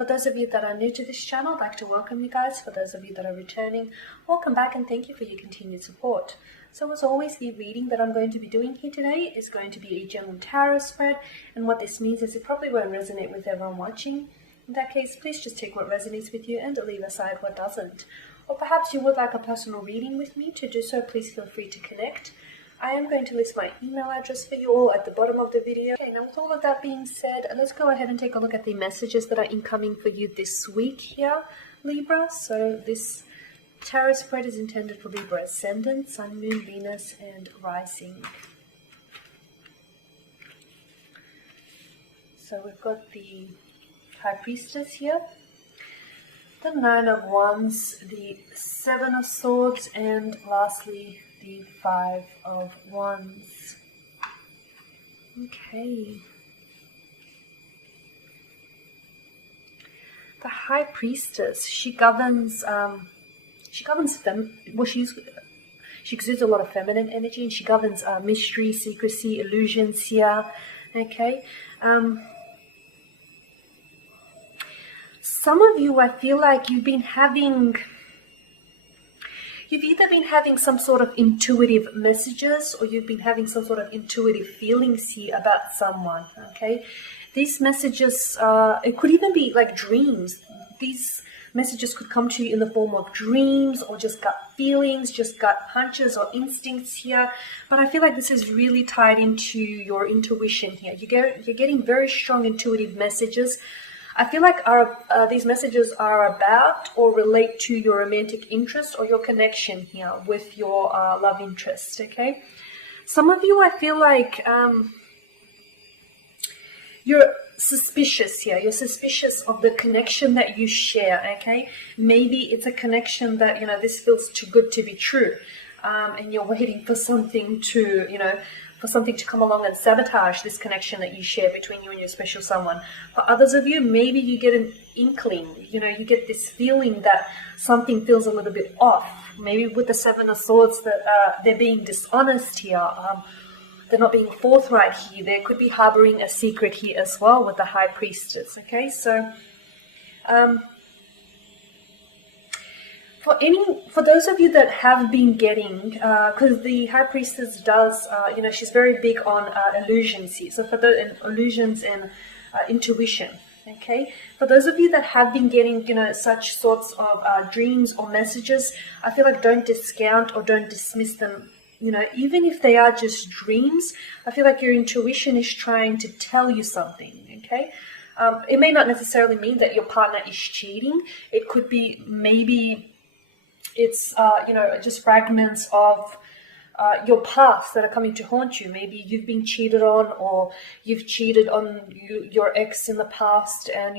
For those of you that are new to this channel, I'd like to welcome you guys. For those of you that are returning, welcome back and thank you for your continued support. So as always, the reading that I'm going to be doing here today is going to be a general tarot spread, and what this means is it probably won't resonate with everyone watching. In that case, please just take what resonates with you and leave aside what doesn't. Or perhaps you would like a personal reading with me. To do so, please feel free to connect. I am going to list my email address for you all at the bottom of the video. Okay, now with all of that being said, let's go ahead and take a look at the messages that are incoming for you this week here, Libra. So this tarot spread is intended for Libra Ascendant, Sun, Moon, Venus, and Rising. So we've got the High Priestess here, the Nine of Wands, the Seven of Swords, and lastly the Five of Wands. Okay. The High Priestess, she exudes a lot of feminine energy, and she governs mystery, secrecy, illusions here. Okay. Some of you, I feel like you've either been having some sort of intuitive messages, or you've been having some sort of intuitive feelings here about someone, okay? These messages, it could even be like dreams. These messages could come to you in the form of dreams, or just gut feelings, just gut hunches or instincts here. But I feel like this is really tied into your intuition here. You're getting very strong intuitive messages. I feel like these messages are about or relate to your romantic interest or your connection here with your love interest, okay? Some of you, I feel like you're suspicious here. You're suspicious of the connection that you share, okay? Maybe it's a connection that, this feels too good to be true. And you're waiting for something to, for something to come along and sabotage this connection that you share between you and your special someone. For others of you, maybe you get an inkling, you get this feeling that something feels a little bit off. Maybe with the Seven of Swords, that they're being dishonest here. They're not being forthright here. They could be harboring a secret here as well with the High Priestess, okay? So, for those of you that have been getting, because the High Priestess does, she's very big on illusions here. So for the illusions and intuition, okay? For those of you that have been getting, such sorts of dreams or messages, I feel like don't discount or don't dismiss them. Even if they are just dreams, I feel like your intuition is trying to tell you something, okay? It may not necessarily mean that your partner is cheating. It could be maybe it's, just fragments of your past that are coming to haunt you. Maybe you've been cheated on, or you've cheated on your ex in the past, and,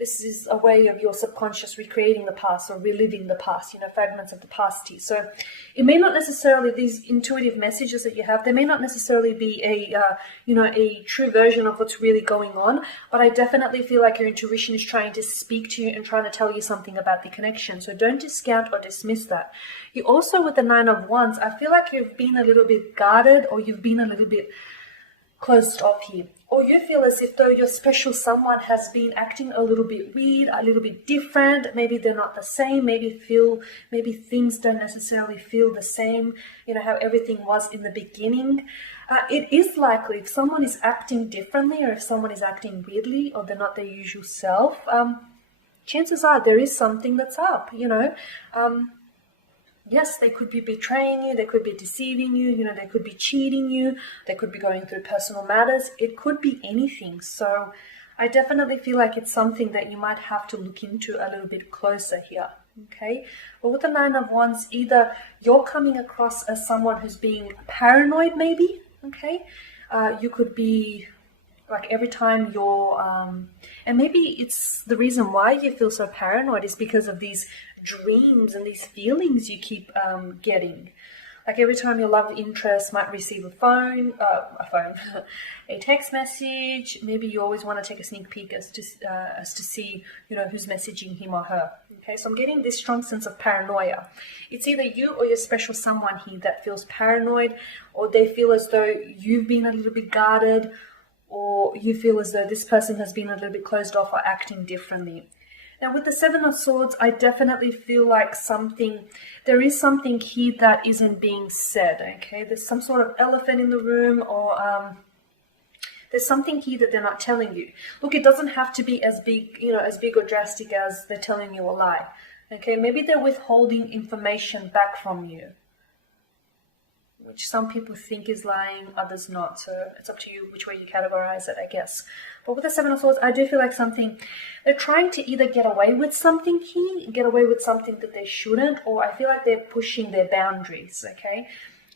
this is a way of your subconscious recreating the past or reliving the past, fragments of the past here. So it may not necessarily, these intuitive messages that you have, they may not necessarily be a true version of what's really going on, but I definitely feel like your intuition is trying to speak to you and trying to tell you something about the connection. So don't discount or dismiss that. You also, with the Nine of Wands, I feel like you've been a little bit guarded, or you've been a little bit closed off here. Or you feel as if though your special someone has been acting a little bit weird, a little bit different. Maybe they're not the same. Maybe things don't necessarily feel the same, how everything was in the beginning. It is likely if someone is acting differently, or if someone is acting weirdly, or they're not their usual self, chances are there is something that's up, Yes, they could be betraying you, they could be deceiving you, they could be cheating you, they could be going through personal matters. It could be anything. So I definitely feel like it's something that you might have to look into a little bit closer here, okay? But with the Nine of Wands, either you're coming across as someone who's being paranoid maybe, okay? You could be like every time you're, and maybe it's the reason why you feel so paranoid is because of these dreams and these feelings you keep getting. Like every time your love interest might receive a text message, maybe you always want to take a sneak peek as to see, who's messaging him or her. Okay, so I'm getting this strong sense of paranoia. It's either you or your special someone here that feels paranoid, or they feel as though you've been a little bit guarded, or you feel as though this person has been a little bit closed off or acting differently. Now with the Seven of Swords, I definitely feel like there is something here that isn't being said, okay? There's some sort of elephant in the room, or there's something here that they're not telling you. Look, it doesn't have to be as big, as big or drastic as they're telling you a lie, okay? Maybe they're withholding information back from you, which some people think is lying, others not. So it's up to you which way you categorize it, I guess. But with the Seven of Swords, I do feel like they're trying to either get away with something here, get away with something that they shouldn't, or I feel like they're pushing their boundaries, okay?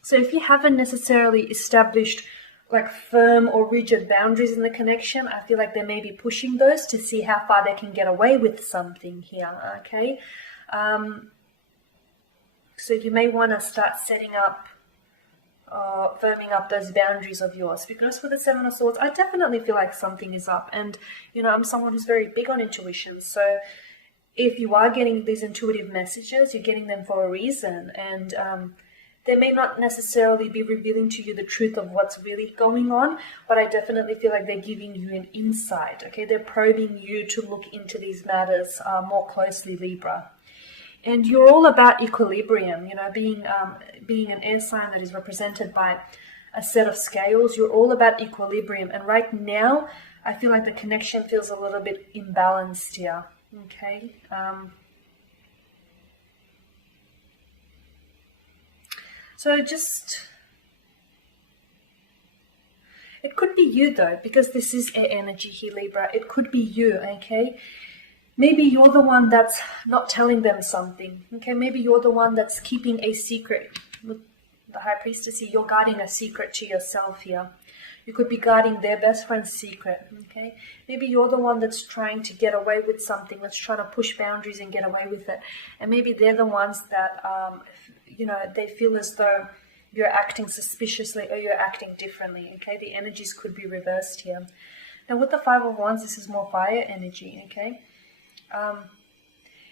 So if you haven't necessarily established like firm or rigid boundaries in the connection, I feel like they may be pushing those to see how far they can get away with something here, okay? So you may want to start setting up, firming up those boundaries of yours, because with the Seven of Swords, I definitely feel like something is up. And I'm someone who's very big on intuition, so if you are getting these intuitive messages, you're getting them for a reason, and they may not necessarily be revealing to you the truth of what's really going on, but I definitely feel like they're giving you an insight, okay? They're probing you to look into these matters more closely, Libra. And you're all about equilibrium, being an air sign that is represented by a set of scales. You're all about equilibrium. And right now, I feel like the connection feels a little bit imbalanced here, okay? So it could be you though, because this is air energy here, Libra. It could be you, okay? Maybe you're the one that's not telling them something, okay? Maybe you're the one that's keeping a secret. With the High Priestess, you're guarding a secret to yourself here. You could be guarding their best friend's secret, okay? Maybe you're the one that's trying to get away with something, that's trying to push boundaries and get away with it. And maybe they're the ones that, they feel as though you're acting suspiciously or you're acting differently, okay? The energies could be reversed here. Now with the Five of Wands, this is more fire energy, okay?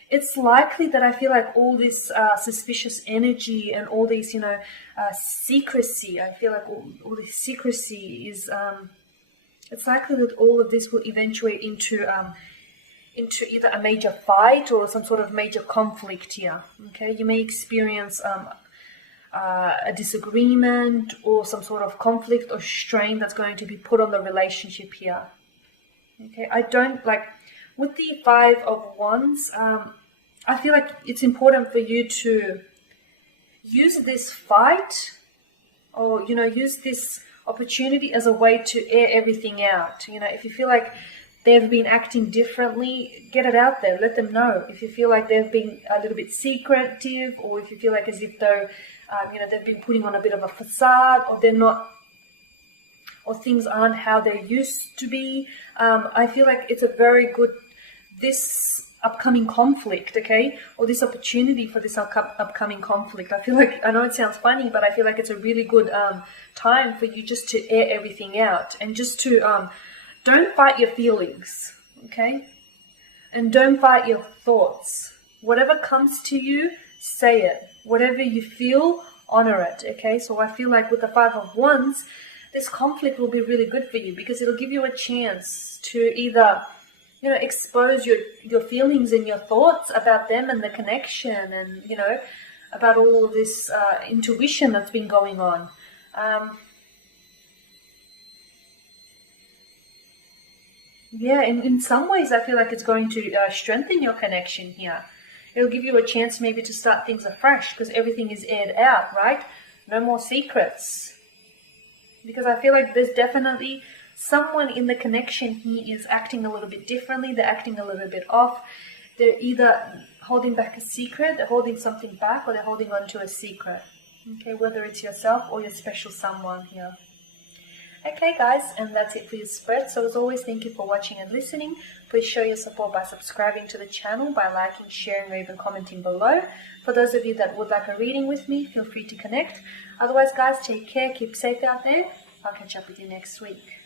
It's likely that I feel like all this suspicious energy and all these, secrecy, I feel like all this secrecy is, it's likely that all of this will eventuate into either a major fight or some sort of major conflict here, okay? You may experience a disagreement or some sort of conflict or strain that's going to be put on the relationship here, okay? I don't like... With the Five of Wands, I feel like it's important for you to use this fight or, use this opportunity as a way to air everything out. If you feel like they've been acting differently, get it out there. Let them know. If you feel like they've been a little bit secretive, or if you feel like as if though, they've been putting on a bit of a facade, or they're not, or things aren't how they used to be, I feel like it's a very good, this upcoming conflict, okay, or this opportunity for this upcoming conflict. I feel like, I know it sounds funny, but I feel like it's a really good time for you just to air everything out, and just to don't fight your feelings, okay, and don't fight your thoughts. Whatever comes to you, say it. Whatever you feel, honor it, okay? So I feel like with the Five of Wands, this conflict will be really good for you, because it'll give you a chance to either, expose your feelings and your thoughts about them and the connection, and, about all of this intuition that's been going on. Yeah, in some ways, I feel like it's going to strengthen your connection here. It'll give you a chance maybe to start things afresh, because everything is aired out, right? No more secrets. Because I feel like there's definitely someone in the connection here is acting a little bit differently. They're acting a little bit off. They're either holding back a secret, they're holding something back, or they're holding on to a secret. Okay, whether it's yourself or your special someone here. Okay guys, and that's it for your spread. So as always, thank you for watching and listening. Please show your support by subscribing to the channel, by liking, sharing, or even commenting below. For those of you that would like a reading with me, feel free to connect. Otherwise guys, take care, keep safe out there. I'll catch up with you next week.